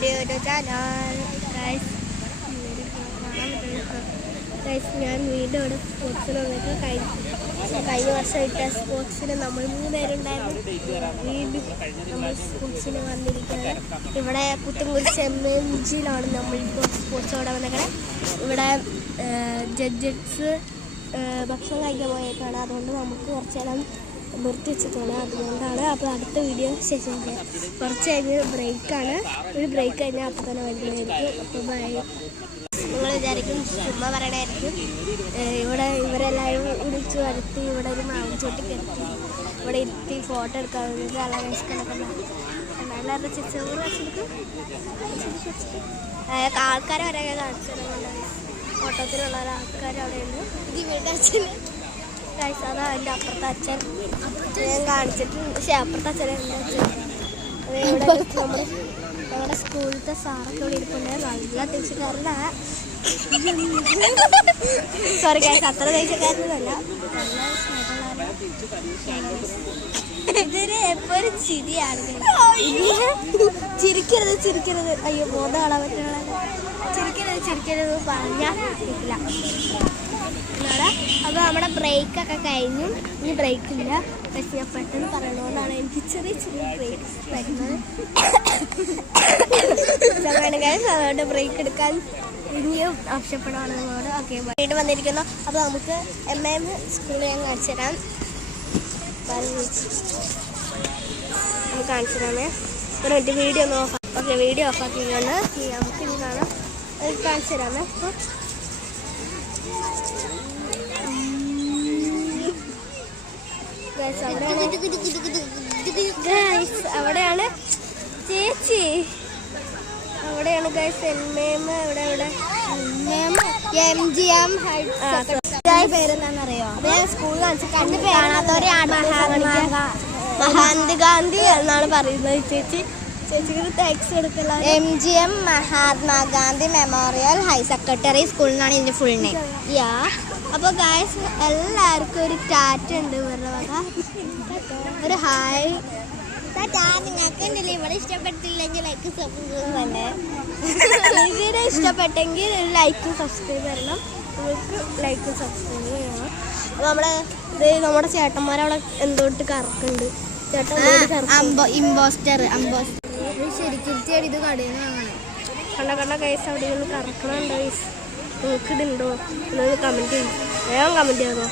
welcome to the channel. Guys, ഞാൻ വീണ്ടും ഇവിടെ സ്പോർട്സിന് വന്നിട്ട് കഴിഞ്ഞ വർഷം ഇട്ട സ്പോർട്സിന് നമ്മൾ 3 പേരുണ്ടായിരുന്നു. വീണ്ടും നമ്മൾ സ്പോർട്സിന് വന്നിരിക്കുന്നത് ഇവിടെ പുത്തൻകുരിശ് MMGയിലാണ് നമ്മളിപ്പോൾ സ്പോർട്സ് അവിടെ വന്നേക്കണേ. ഇവിടെ ജഡ്ജസ് ഭക്ഷണം കഴിക്കാൻ പോയേക്കാണ്. അതുകൊണ്ട് നമുക്ക് കുറച്ച് നേരം നിർത്തി വെച്ചിട്ടാണ്. അതുകൊണ്ടാണ്. അപ്പോൾ അടുത്ത വീഡിയോ ശേഷം കുറച്ച് കഴിഞ്ഞ് ബ്രേക്കാണ്. ഒരു ബ്രേക്ക് കഴിഞ്ഞാൽ അപ്പോൾ തന്നെ വരുന്നതായിരിക്കും. അപ്പോൾ ബൈ. നിങ്ങൾ വിചാരിക്കും ചുമ്മാ പറയണമായിരിക്കും. ഇവിടെ ഇവരെല്ലാവരും വിളിച്ച് വരുത്തി ഇവിടെ ഒരു മാവിൻചോട്ടി കെട്ടി ഇവിടെ ഇരുത്തി ഫോട്ടോ എടുക്കാൻ വേണ്ടിയിട്ട് നല്ല വിശക്കണൊക്കെ എല്ലാവരുടെ ചെറുപ്പം ആൾക്കാരെ വരെയൊക്കെ കാണിച്ചിട്ടുണ്ട്. ഫോട്ടോത്തിലുള്ള ആൾക്കാർ അവിടെയുണ്ട്. ഇത് ഇവരുടെ അച്ഛന് ഗൈസ്, അതാ എൻ്റെ അപ്പുറത്തെ അച്ഛൻ. ഞാൻ കാണിച്ചിട്ടുണ്ട്. പക്ഷേ അപ്പുറത്തെ അച്ഛൻ എൻ്റെ അച്ഛൻ. ഇവിടെ നമ്മൾ ഞങ്ങളുടെ സ്കൂളിലത്തെ സാറൊക്കെ ഇവിടെ ഇരിപ്പുണ്ട്. നല്ല ദേശക്കാരനാ. സോറി ഗൈസ്, അത്ര ദേശക്കാരനല്ല. നല്ല ഇതിന് എപ്പോഴും ചിരിയാണ്. ചിരിക്കരുത്. അയ്യോ, ബോധം കാണാൻ പറ്റുള്ള ചിരിക്കരുത് പറഞ്ഞാൽ കിട്ടില്ല. അപ്പോൾ നമ്മുടെ ബ്രേക്കൊക്കെ കഴിഞ്ഞു. ഇനി ബ്രേക്കില്ല. പക്ഷേ ഞാൻ പെട്ടെന്ന് പറയണതുകൊണ്ടാണ് എനിക്ക് ചെറിയ ബ്രേക്ക് വരുന്നത്. അതുകൊണ്ട് ബ്രേക്ക് എടുക്കാൻ ഇനിയും ആവശ്യപ്പെടുകയാണ് നമ്മളോട്. ഓക്കെ, വീണ്ടും വന്നിരിക്കുന്നു. അപ്പോൾ നമുക്ക് MM സ്കൂളിൽ ഞാൻ കാണിച്ചു തരാം. കാണിച്ചു തരാമേ. ഒരു മിനിറ്റ് വീഡിയോ ഒന്ന് ഓഫ്. ഓക്കെ, വീഡിയോ ഓഫ് ആക്കിക്കൊണ്ട് നമുക്ക് ഇനി കാണാം. കാണിച്ചു തരാമേ. അപ്പോൾ അവിടെയാണ് ചേച്ചി. അവിടെയാണ് ഗൈസ് MM. MGM പേരെന്താണെന്നറിയോ? സ്കൂളിൽ മഹാത്മാഗാന്ധി എന്നാണ് പറയുന്നത്. ചേച്ചിക്ക് താങ്ക്സ് കൊടുക്കില്ല. MGM Mahatma Gandhi memorial higher secondary school എന്നാണ് ഇതിന്റെ ഫുൾ നെയിം. യാ. അപ്പോൾ ഗൈസ് എല്ലാവർക്കും ഒരു ടാറ്റ ഉണ്ട് ഇവരുടെ വക. ഒരു ഹായ്. നിങ്ങൾക്ക് ഉണ്ടല്ലോ. ഇവിടെ ഇഷ്ടപ്പെട്ടില്ലെങ്കിൽ ലൈക്ക് സബ്സ്ക്രൈബ് തന്നെ. വീഡിയോ ഇഷ്ടപ്പെട്ടെങ്കിൽ ലൈക്കും സബ്സ്ക്രൈബ് തരണം. നിങ്ങൾക്ക് ലൈക്കും സബ്സ്ക്രൈബ് ചെയ്യണം. അപ്പോൾ നമ്മുടെ ചേട്ടന്മാരവിടെ എന്തോട്ട് കറക്കുന്നുണ്ട്. ഇമ്പോസ്റ്റർ ശരിക്കും ഇത് കടയിൽ കണ്ട കൈസ് അവിടെ നിന്ന് കറക്കണുണ്ടോ? നിങ്ങൾക്ക് ഇതുണ്ടോ എന്നൊന്ന് കമൻറ്റ് ചെയ്യും. വേഗം കമൻറ്റ് ചെയ്യാമോ?